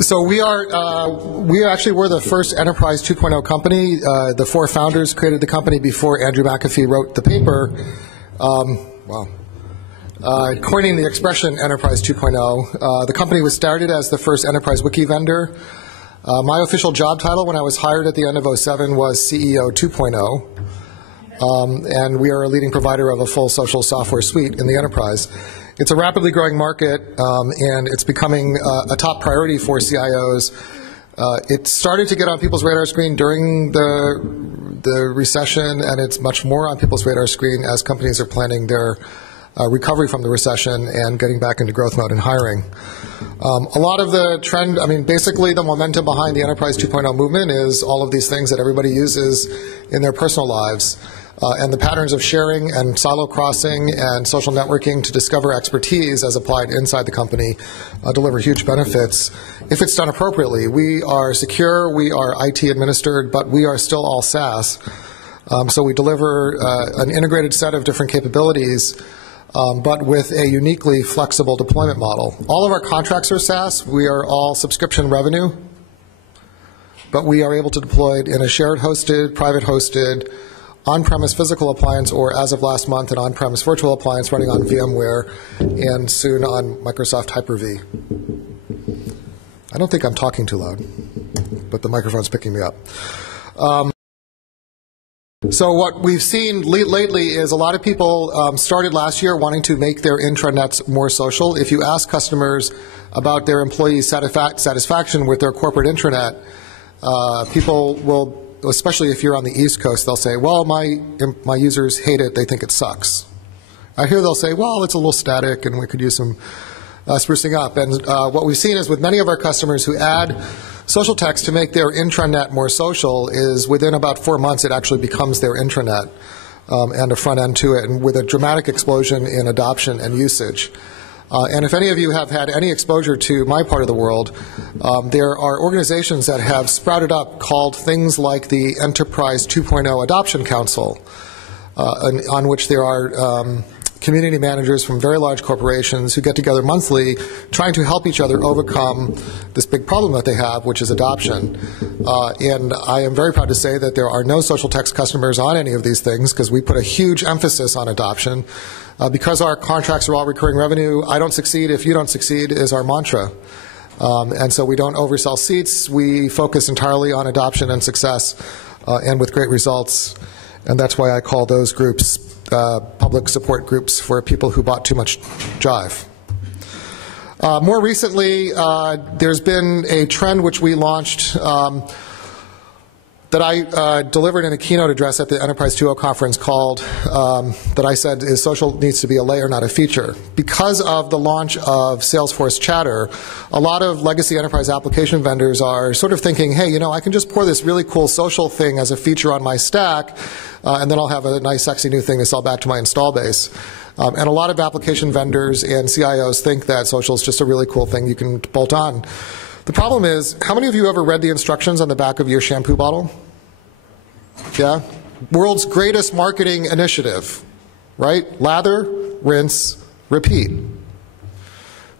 So we actually were the first Enterprise 2.0 company. The four founders created the company before Andrew McAfee wrote the paper, coining the expression Enterprise 2.0. The company was started as the first enterprise wiki vendor. My official job title when I was hired at the end of 2007 was CEO 2.0. And we are a leading provider of a full social software suite in the enterprise. It's a rapidly growing market, and it's becoming a top priority for CIOs. It started to get on people's radar screen during the recession, and it's much more on people's radar screen as companies are planning their recovery from the recession and getting back into growth mode and hiring. A lot of the trend, basically the momentum behind the Enterprise 2.0 movement is all of these things that everybody uses in their personal lives. And the patterns of sharing and silo crossing and social networking to discover expertise as applied inside the company deliver huge benefits if it's done appropriately. We are secure, we are IT administered, but we are still all SaaS. So we deliver an integrated set of different capabilities, but with a uniquely flexible deployment model. All of our contracts are SaaS. We are all subscription revenue, but we are able to deploy it in a shared hosted, private hosted, on-premise physical appliance, or as of last month, an on-premise virtual appliance running on VMware and soon on Microsoft Hyper-V. I don't think I'm talking too loud, but the microphone's picking me up. So what we've seen lately is a lot of people started last year wanting to make their intranets more social. If you ask customers about their employee satisfaction with their corporate intranet, people will, especially if you're on the East Coast, they'll say, well, my users hate it, they think it sucks. I hear they'll say, well, it's a little static and we could use some sprucing up. And what we've seen is with many of our customers who add Socialtext to make their intranet more social is within about 4 months it actually becomes their intranet and a front end to it, and with a dramatic explosion in adoption and usage. And if any of you have had any exposure to my part of the world, there are organizations that have sprouted up called things like the Enterprise 2.0 Adoption Council, on which there are community managers from very large corporations who get together monthly trying to help each other overcome this big problem that they have, which is adoption. And I am very proud to say that there are no Socialtext customers on any of these things because we put a huge emphasis on adoption. Because our contracts are all recurring revenue, I don't succeed if you don't succeed is our mantra. And so we don't oversell seats. We focus entirely on adoption and success and with great results. And that's why I call those groups public support groups for people who bought too much jive. More recently, there's been a trend which we launched that I delivered in a keynote address at the Enterprise 2.0 conference called, that I said is social needs to be a layer, not a feature. Because of the launch of Salesforce Chatter, a lot of legacy enterprise application vendors are sort of thinking, hey, I can just pour this really cool social thing as a feature on my stack, and then I'll have a nice, sexy new thing to sell back to my install base. And a lot of application vendors and CIOs think that social is just a really cool thing you can bolt on. The problem is, how many of you ever read the instructions on the back of your shampoo bottle? Yeah? World's greatest marketing initiative, right? Lather, rinse, repeat.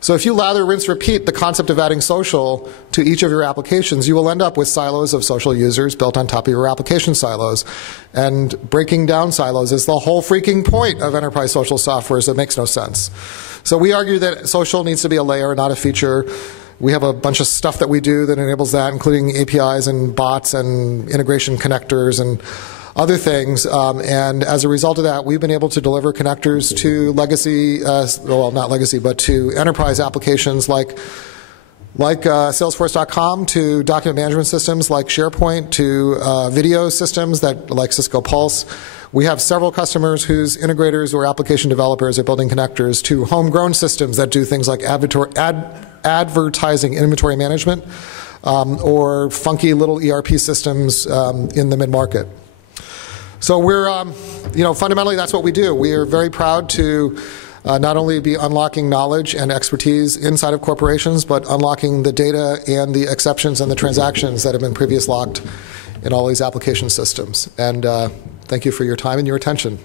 So if you lather, rinse, repeat the concept of adding social to each of your applications, you will end up with silos of social users built on top of your application silos. And breaking down silos is the whole freaking point of enterprise social software, so it makes no sense. So we argue that social needs to be a layer, not a feature. We have a bunch of stuff that we do that enables that, including APIs and bots and integration connectors and other things. And as a result of that, we've been able to deliver connectors to legacy, well, not legacy, but to enterprise applications like Salesforce.com, to document management systems like SharePoint, to video systems like Cisco Pulse. We have several customers whose integrators or application developers are building connectors to homegrown systems that do things like advertising inventory management or funky little ERP systems in the mid-market. So we're, fundamentally that's what we do. We are very proud to not only be unlocking knowledge and expertise inside of corporations, but unlocking the data and the exceptions and the transactions that have been previously locked in all these application systems. And thank you for your time and your attention.